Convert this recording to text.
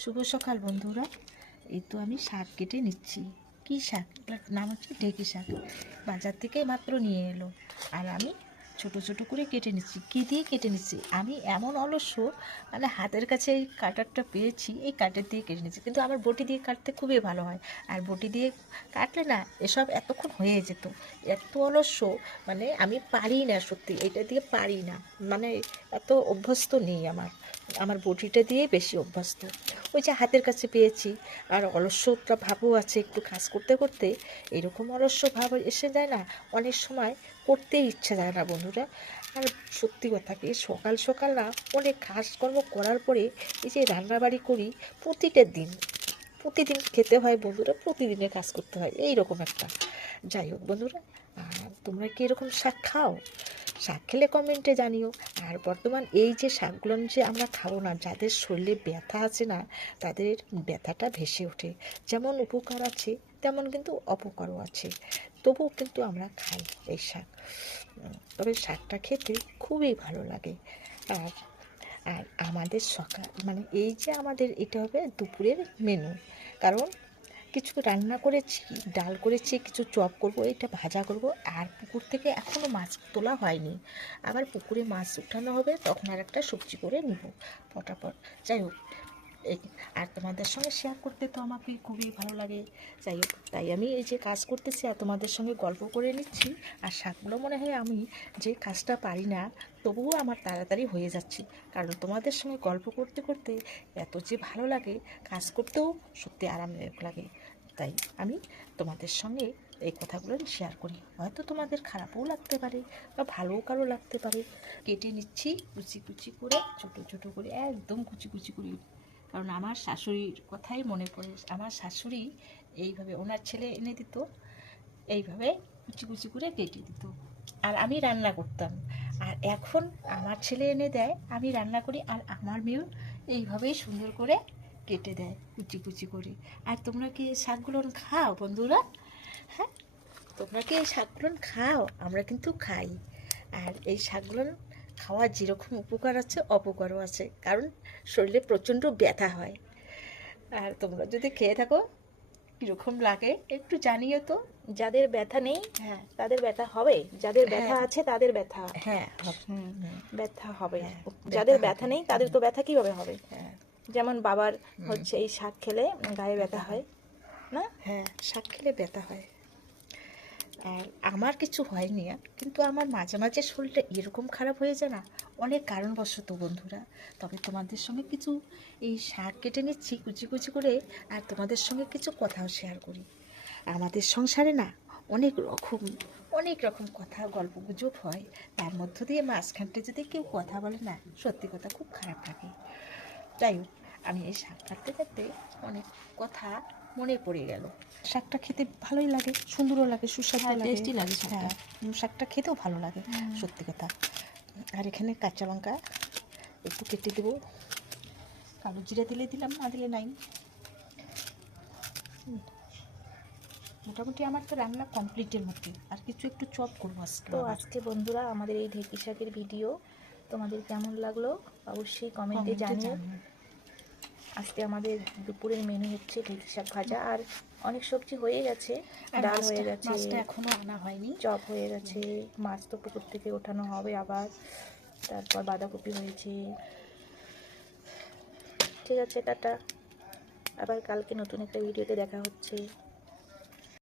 শুভ সকাল বন্ধুরা। এই তো আমি শাক কেটে নিচ্ছি। কি শাক? নাম হচ্ছে ঢেকি শাক। বাজার থেকে মাত্র নিয়ে এলো। আর আমি ছোট ছোট করে কেটে নিচ্ছি। কী দিয়ে কেটে নিচ্ছি? আমি এমন অলস্য মানে হাতের কাছে এই কাটারটা পেয়েছি, এই কাটার দিয়ে কেটে নিচ্ছি। কিন্তু আমার বটি দিয়ে কাটতে খুবই ভালো হয়। আর বটি দিয়ে কাটলে না, এসব এতক্ষণ হয়ে যেত। এত অলস্য মানে আমি পারি না সত্যি, এটা দিয়ে পারি না। মানে এত অভ্যস্ত নেই আমার। আমার বটিটা দিয়ে বেশি অভ্যস্ত। ওই যে হাতের কাছে পেয়েছি, আর অলস্যটা ভাবও আছে একটু কাজ করতে করতে। এরকম অলস্য ভাব এসে যায় না, অনেক সময় করতে ইচ্ছা যায় না বন্ধুরা। আর সত্যি কথা কি, সকাল সকাল না অনেক কাজকর্ম করার পরে এই যে রান্নাবাড়ি করি, প্রতিটা দিন, প্রতিদিন খেতে হয় বন্ধুরা প্রতিদিনের কাজ করতে হয় এই রকম একটা। যাই হোক বন্ধুরা তোমরা কি এরকম শাক খাও? শাক খেলে কমেন্টে জানিও। আর বর্তমান এই যে শাকগুলো যে আমরা খাব না, যাদের শরীরে ব্যথা আছে না, তাদের ব্যথাটা ভেসে ওঠে। যেমন উপকার আছে, তেমন কিন্তু অপকারও আছে। তবুও কিন্তু আমরা খাই এই শাক। তবে শাকটা খেতে খুবই ভালো লাগে। আর আর আমাদের সকাল মানে এই যে আমাদের এটা হবে দুপুরের মেনু কারণ কিছু রান্না করেছি, ডাল করেছি, কিছু চপ করব, এটা ভাজা করব। আর পুকুর থেকে এখনও মাছ তোলা হয়নি। আবার পুকুরে মাছ উঠানো হবে, তখন আর একটা সবজি করে নিব। ফটাফট যাই হোক আর তোমাদের সঙ্গে শেয়ার করতে তো আমাকে খুবই ভালো লাগে। যাই হোক, তাই আমি এই যে কাজ করতেছি আর তোমাদের সঙ্গে গল্প করে নিচ্ছি। আর শাকগুলো মনে হয় আমি যে কাজটা পারি না, তবুও আমার তাড়াতাড়ি হয়ে যাচ্ছে। কারণ তোমাদের সঙ্গে গল্প করতে করতে এত যে ভালো লাগে, কাজ করতেও সত্যি আরামদায়ক লাগে। তাই আমি তোমাদের সঙ্গে এই কথাগুলো আমি শেয়ার করি। হয়তো তোমাদের খারাপও লাগতে পারে বা ভালোও কারও লাগতে পারে। কেটে নিচ্ছি কুচি কুচি করে, ছোটো ছোটো করে, একদম কুচি কুচি করে কারণ আমার শাশুড়ির কথাই মনে পড়ে, আমার শাশুড়ি এইভাবে ওনার ছেলে এনে দিত, এইভাবে কুচি কুচি করে কেটে দিত। আর আমি রান্না করতাম। আর এখন আমার ছেলে এনে দেয়, আমি রান্না করি, আর আমার মেয়েও এইভাবেই সুন্দর করে কেটে দেয় কুচি কুচি করে। আর তোমরা কি শাকগুলো খাও বন্ধুরা? হ্যাঁ তোমরা কি এই শাকগুলো খাও? আমরা কিন্তু খাই। আর এই শাকগুলো খাওয়ার যেরকম উপকার আছে অপকারও আছে। কারণ শরীরে প্রচণ্ড ব্যথা হয়। আর তোমরা যদি খেয়ে থাকো কীরকম লাগে একটু জানিও তো। যাদের ব্যথা নেই হ্যাঁ। তাদের ব্যথা হবে। যাদের ব্যথা হ্যাঁ। আছে তাদের ব্যথা হ্যাঁ ব্যথা হবে। হ্যাঁ, যাদের ব্যথা নেই তাদের তো ব্যথা কীভাবে হবে? হ্যাঁ। যেমন বাবার হচ্ছে এই শাক খেলে গায়ে ব্যথা হয়। না? হ্যাঁ। শাক খেলে ব্যথা হয়। আর আমার কিছু হয়নি, কিন্তু আমার মাঝে মাঝে শরীরটা এরকম খারাপ হয়ে যায় না? অনেক কারণবশত বন্ধুরা, তবে তোমাদের সঙ্গে কিছু এই শাক কেটে নিচ্ছি কুচি কুচি করে, আর তোমাদের সঙ্গে কিছু কথাও শেয়ার করি। আমাদের সংসারে না অনেক রকম অনেক রকম কথা, গল্প গুজব হয়। তার মধ্য দিয়ে মাঝখানটা যদি কেউ কথা বলে না, সত্যি কথা খুব খারাপ লাগে। যাই হোক, আমি এই শাক কাটতে কাটতে অনেক কথা মনে পড়ে গেল। শাকটা খেতে ভালোই লাগে সুন্দরও লাগে সুস্বাদু হ্যাঁ, লাগে। tasty লাগে শাকটা। হ্যাঁ শাকটা খেতেও ভালো লাগে সত্যি কথা। আর এখানে কাঁচা লঙ্কা একটু কেটে দেবো। কালো জিরা দিলে দিলাম না দিলে নাই। মোটামুটি আমার তো রান্না কমপ্লিটের মধ্যে আর কিছু একটু চপ করব আজকে তো আজকে বন্ধুরা আমাদের এই ঢেকি শাকের ভিডিও তোমাদের কেমন লাগল? অবশ্যই কমেন্টে জানিও। আজকে আমাদের দুপুরের মেনু হচ্ছে ঢেকি শাক ভাজা আর অনেক সবজি হয়ে গেছে ডাল হয়ে গেছে এখনও আনা হয়নি। চপ হয়ে গেছে মাছ তো পুকুর থেকে ওঠানো হবে আবার তারপর বাঁধাকপি হয়েছে। ঠিক আছে টাটা। আবার কালকে নতুন একটা ভিডিওতে দেখা হচ্ছে।